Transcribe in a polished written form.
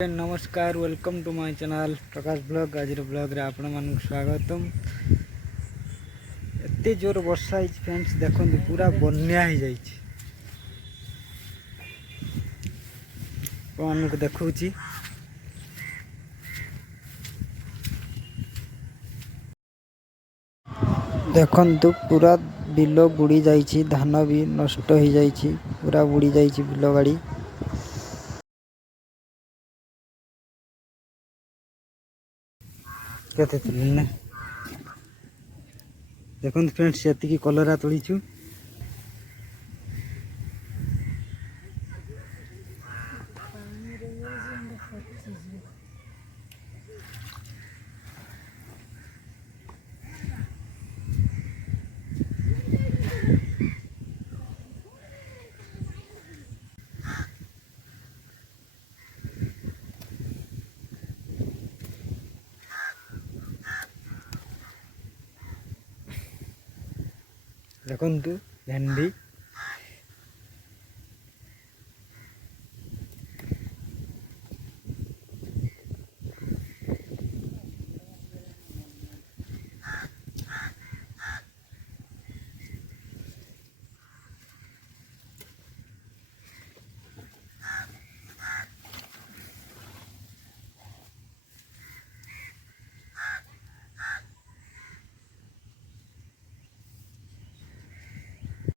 नमस्कार welcome to my channel Prakash blog. आज blog रे आपण मन स्वागतम। एते जोर वर्षा है फ्रेंड्स, देखो पूरा बन्या हो जाए। को देखुची देखंतु पूरा बिल बुड़ी जाइए, धान भी नष्ट हो जाइए, पूरा बुड़ी जाइए बिल गाड़ी। केते तुलना देखंतु फ्रेंड्स, एतिकी कलरा तोड़ीचु। देखंतु भेंडी